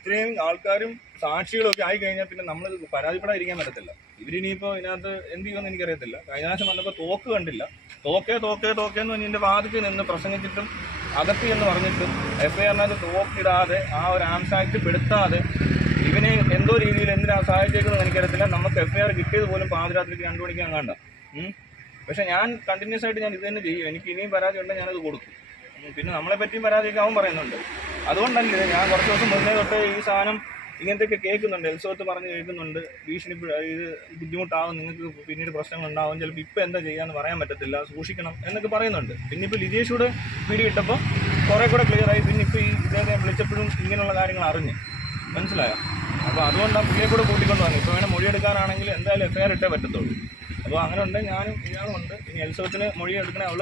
ഇത്രയും ആൾക്കാരും സാക്ഷികളും ഒക്കെ ആയി കഴിഞ്ഞാൽ പിന്നെ നമ്മൾ പരാതിപ്പെടാതിരിക്കാൻ പറ്റത്തില്ല. ഇവരിനിയിപ്പോൾ ഇതിനകത്ത് എന്ത് ചെയ്യുമെന്ന് എനിക്കറിയത്തില്ല. കഴിഞ്ഞ പ്രാവശ്യം വന്നപ്പോൾ തോക്ക് കണ്ടില്ല. തോക്കേ തോക്കേ തോക്കേന്ന് പറഞ്ഞ് എന്റെ വാതിക്ക് നിന്ന് പ്രസംഗിച്ചിട്ടും അകത്തി എന്ന് പറഞ്ഞിട്ടും എഫ് ഐ ആറിനകത്ത് തോക്കിടാതെ ആ ഒരു ആംസാക്ട് പെടുത്താതെ ഇവനെ എന്തോ രീതിയിൽ എന്തിനാ സഹായിച്ചേക്കുന്നത് എനിക്കറിയത്തില്ല. നമുക്ക് എഫ് ഐ ആർ കിട്ടിയത് പോലും പാതിരാത്രിക്ക് രണ്ടു മണിക്ക് കണ്ട പക്ഷേ ഞാൻ കണ്ടിന്യൂസ് ആയിട്ട് ഞാൻ ഇത് തന്നെ ചെയ്യും. എനിക്ക് ഇനിയും പരാതി ഉണ്ടെങ്കിൽ ഞാനത് കൊടുക്കും. പിന്നെ നമ്മളെ പറ്റിയും പരാതിയൊക്കെ അവൻ പറയുന്നുണ്ട്. അതുകൊണ്ടല്ലേ ഞാൻ കുറച്ച് ദിവസം മുന്നേ തൊട്ട് ഈ സാധനം ഇങ്ങനത്തെയൊക്കെ കേൾക്കുന്നുണ്ട് എൽസോത്ത് പറഞ്ഞ് കേൾക്കുന്നുണ്ട് ഭീഷണി ഇത് ബുദ്ധിമുട്ടാവും നിങ്ങൾക്ക് പിന്നീട് പ്രശ്നങ്ങൾ ഉണ്ടാവും ചിലപ്പോൾ ഇപ്പം എന്താ ചെയ്യാന്ന് പറയാൻ പറ്റത്തില്ല സൂക്ഷിക്കണം എന്നൊക്കെ പറയുന്നുണ്ട്. പിന്നെ ഇപ്പോൾ ലിജേഷ് കൂടെ വീഡിയോ ഇട്ടപ്പോൾ കുറേ കൂടെ ക്ലിയറായി പിന്നെ ഇപ്പോൾ ഈ ഇദ്ദേഹത്തെ വിളിച്ചപ്പോഴും ഇങ്ങനെയുള്ള കാര്യങ്ങൾ അറിഞ്ഞ്. മനസ്സിലായോ? അപ്പോൾ അതുകൊണ്ടാണ് പുള്ളിയെ കൂടെ കൂട്ടിക്കൊണ്ട് വന്നു. ഇപ്പോൾ വേണം മൊഴിയെടുക്കാനാണെങ്കിൽ എന്തായാലും എഫ് ഐ ആർ ഇട്ടേ പറ്റത്തുള്ളൂ. അപ്പോൾ അങ്ങനെ ഉണ്ട് ഞാനും ഇയാളും ഉണ്ട്. ഇനി എൽസവത്തിന് മൊഴി എടുക്കണേ അവൾ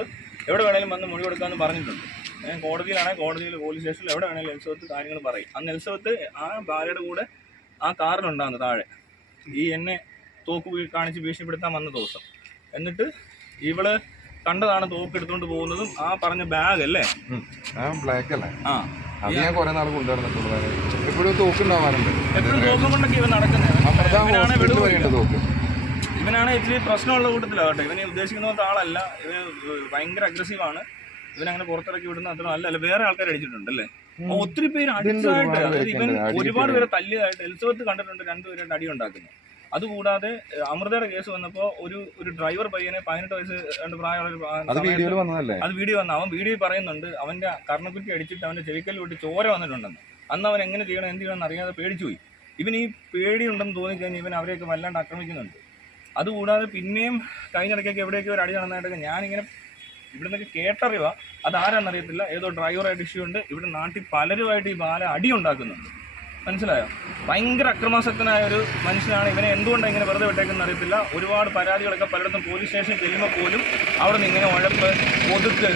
എവിടെ വേണേലും വന്ന് മൊഴി കൊടുക്കാമെന്ന് പറഞ്ഞിട്ടുണ്ട്. ഏ, കോടതിയിലാണെങ്കിൽ കോടതിയിൽ പോലീസ് സ്റ്റേഷനിൽ എവിടെ വേണേലും എൽസവത്ത് കാര്യങ്ങൾ പറയും. അന്ന് എൽസവത്ത് ആ ഭാര്യയുടെ കൂടെ ആ കാറിലുണ്ടാകുന്നു താഴെ. ഈ എന്നെ തോക്ക് കാണിച്ച് ഭീഷണിപ്പെടുത്താൻ വന്ന ദിവസം. എന്നിട്ട് ഇവൾ കണ്ടതാണ് തോക്ക് എടുത്തുകൊണ്ട് പോകുന്നതും ആ പറഞ്ഞ ബാഗ് അല്ലേ? ബ്ലാക്ക് അല്ലേ? ആ. അത് ഞാൻ കുറെ നാൾ എപ്പോഴും എപ്പോഴും തോക്കും കൊണ്ടൊക്കെ ഇവൻ നടക്കുന്നത് ഇത്തിരി തോക്ക്. ഇവനാണ് ഇച്ചിരി പ്രശ്നമുള്ള കൂട്ടത്തിലാകട്ടെ ഇവനെ ഉദ്ദേശിക്കുന്ന ആളല്ല. ഇവന് ഭയങ്കര അഗ്രസീവാണ് ഇവനങ്ങനെ പുറത്തിറക്കി വിടുന്ന അത്ര അല്ല വേറെ ആൾക്കാർ അടിച്ചിട്ടുണ്ട് അല്ലേ അപ്പൊ ഒത്തിരി പേര് അടിച്ചതായിട്ട് അതായത് ഇവൻ ഒരുപാട് പേരെ തല്ലിയതായിട്ട് എലിസബത്ത് കണ്ടിട്ടുണ്ട് രണ്ടുപേരായിട്ട് അടി ഉണ്ടാക്കുന്നത് അതുകൂടാതെ അമൃതയുടെ കേസ് വന്നപ്പോ ഒരു ഒരു ഡ്രൈവർ പയ്യനെ പതിനെട്ട് വയസ്സ് രണ്ട് പ്രായമുള്ള അത് വീഡിയോ വന്നു അവൻ വീഡിയോ പറയുന്നുണ്ട് അവന്റെ കർണക്കുറ്റി അടിച്ചിട്ട് അവന്റെ ചെവിക്കൽ വിട്ട് ചോര വന്നിട്ടുണ്ടെന്ന്. അന്ന് അവൻ എങ്ങനെ ചെയ്യണം എന്ത് ചെയ്യണം അറിയാതെ പേടിച്ചു പോയി. ഇവൻ ഈ പേടിയുണ്ടെന്ന് തോന്നിക്കഴിഞ്ഞാൽ ഇവൻ അവരെയൊക്കെ വല്ലാണ്ട് ആക്രമിക്കുന്നുണ്ട്. അതുകൂടാതെ പിന്നെയും കഴിഞ്ഞിടയ്ക്കൊക്കെ എവിടെയൊക്കെ ഒരു അടി നടന്നതായിട്ടൊക്കെ ഞാനിങ്ങനെ ഇവിടെ നിന്നൊക്കെ കേട്ടറിവാ. അതാരാന്നറിയത്തില്ല. ഏതോ ഡ്രൈവറായിട്ട് ഇഷ്യൂ ഉണ്ട്. ഇവിടെ നാട്ടിൽ പലരുമായിട്ട് ഈ ബാല അടി ഉണ്ടാക്കുന്നുണ്ട്. മനസ്സിലായോ? ഭയങ്കര അക്രമാസക്തനായ ഒരു മനുഷ്യനാണ്. ഇവനെ എന്തുകൊണ്ടാണ് ഇങ്ങനെ വെറുതെ വിട്ടേക്കെന്ന് അറിയത്തില്ല. ഒരുപാട് പരാതികളൊക്കെ പലയിടത്തും പോലീസ് സ്റ്റേഷനിൽ ചെല്ലുമ്പോൾ പോലും അവിടെ നിന്ന് ഇങ്ങനെ ഉഴപ്പ് ഒതുക്ക്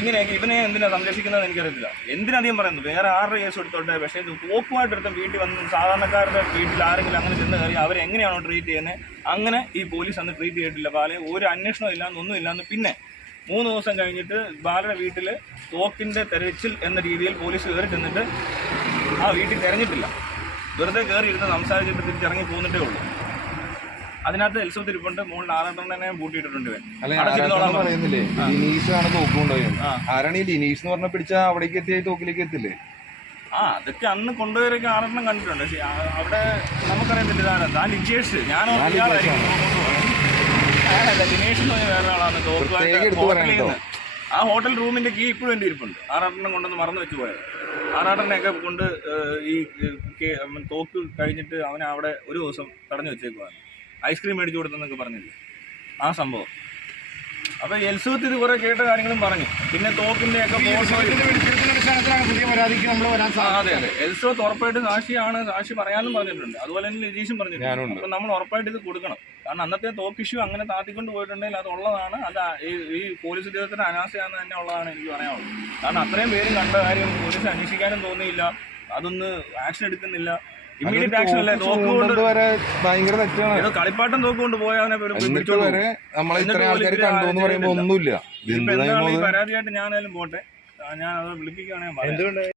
ഇങ്ങനെയൊക്കെ ഇവനെ എന്തിനാണ് സംരക്ഷിക്കുന്നത് എനിക്കറിയത്തില്ല. എന്തിനധികം പറയുന്നത് വേറെ ആരുടെ കേസ് എടുത്തോട്ടെ? പക്ഷേ ഇത് പോക്കുമായിട്ട് എടുത്ത വീട്ടിൽ വന്ന് സാധാരണക്കാരുടെ വീട്ടിൽ ആരെങ്കിലും അങ്ങനെ ചെന്ന് കയറി അവരെങ്ങനെയാണോ ട്രീറ്റ് ചെയ്യുന്നത് അങ്ങനെ ഈ പോലീസ് അന്ന് ട്രീറ്റ് ചെയ്തിട്ടില്ല. പാലേ ഒരു അന്വേഷണം ഇല്ലാന്ന് ഒന്നും ഇല്ലാന്ന്. പിന്നെ മൂന്ന് ദിവസം കഴിഞ്ഞിട്ട് ബാലയുടെ വീട്ടിൽ തോക്കിന്റെ തെരച്ചിൽ എന്ന രീതിയിൽ പോലീസ് കയറി ചെന്നിട്ട് ആ വീട്ടിൽ തിരഞ്ഞിട്ടില്ല. വെറുതെ കയറി ഇരുന്ന് സംസാരിച്ചിട്ട് തിരിച്ചിറങ്ങി പോന്നിട്ടേ ഉള്ളൂ. അതിനകത്ത് എൽസോ ഇരിപ്പുണ്ട്. മുകളിൽ ആറാട്ടെണ്ണനെ പൂട്ടിയിട്ടുണ്ട് പറയുന്നില്ലേ. ലിനീഷ് ആണ്. ആരാണ് ഈ ലിനീഷ് എന്ന് പറഞ്ഞ പിടിച്ച അവിടേക്ക് എത്തിയ തോക്കിലേക്ക് എത്തില്ലേ? ആ അതൊക്കെ അന്ന് കൊണ്ടുപോയൊക്കെ ആറെണ്ണം കണ്ടിട്ടുണ്ട്. പക്ഷേ അവിടെ നമുക്കറിയത്തില്ല താൻ ഞാനോ ഞാൻ ഞാനല്ല ദിനേഷ് എന്ന് പറഞ്ഞ വേറെ ആളാണ്. പ്രത്യേകം എടുത്ത് ഹോട്ടലിൽ പറയണം നിന്ന്. ആ ഹോട്ടൽ റൂമിന്റെ കീ ഇപ്പോഴും എന്റെ ഇരിപ്പുണ്ട്. ആറാട്ടെണ്ണം കൊണ്ടൊന്ന് മറന്നു വെച്ച് പോയത്. ആറാട്ടെണ്ണയൊക്കെ കൊണ്ട് ഏഹ്, ഈ ഏഹ്, കേ- ഉം, തോക്ക് കഴിഞ്ഞിട്ട് അവനെ അവിടെ ഒരു ദിവസം തടഞ്ഞു വെച്ചേക്കുവാണ്. ഐസ്ക്രീം മേടിച്ചു കൊടുത്തെന്നൊക്കെ പറഞ്ഞില്ലേ? ആ സംഭവം. അപ്പൊ എൽസുഖത്ത് ഇത് കുറെ കേട്ട കാര്യങ്ങളും പറഞ്ഞു. പിന്നെ തോക്കിന്റെ ഒക്കെ പുതിയ പരാതിക്ക് നമ്മൾ വരാൻ അതെ അതെ. എൽസോ ഉറപ്പായിട്ട് സാക്ഷിയാണ് സാക്ഷി പറയാനും പറഞ്ഞിട്ടുണ്ട്. അതുപോലെ തന്നെ ലിജീഷും പറഞ്ഞിട്ടുണ്ട്. അപ്പൊ നമ്മൾ ഉറപ്പായിട്ട് ഇത് കൊടുക്കണം. കാരണം അന്നത്തെ തോക്ക് ഇഷ്യൂ അങ്ങനെ താത്തിക്കൊണ്ട് പോയിട്ടുണ്ടെങ്കിൽ അത് ഉള്ളതാണ്. അത് ഈ ഈ പോലീസ് ഉദ്യോഗസ്ഥരുടെ അനാസ്ഥയാന്ന് തന്നെ ഉള്ളതാണ് എനിക്ക് പറയാനുള്ളത്. കാരണം അത്രയും പേരും കണ്ട കാര്യം പോലീസ് അന്വേഷിക്കാനും തോന്നിയില്ല അതൊന്ന് ആക്ഷൻ എടുക്കുന്നില്ല. ഇമ്മീഡിയറ്റ് ആക്ഷൻ അല്ലേ? തോക്ക് കൊണ്ട് ചൂണ്ടുന്നത് വരെ ഭയങ്കര തെറ്റാണ്. ഏതോ കളിപ്പാട്ടം തോക്ക് കൊണ്ട് പോയവനെ ഒരു എന്നിട്ട് പിടിച്ചോണ്ട് പോകും. വരെ നമ്മളെ ഇത്ര ആൾക്കാർ കണ്ടു എന്ന് പറയുമ്പോൾ ഒന്നുമില്ല. പരാതിയായിട്ട് ഞാനായാലും പോട്ടെ. ഞാൻ അത് വിളിപ്പിക്കുകയാണെങ്കിൽ എന്തുകൊണ്ട്?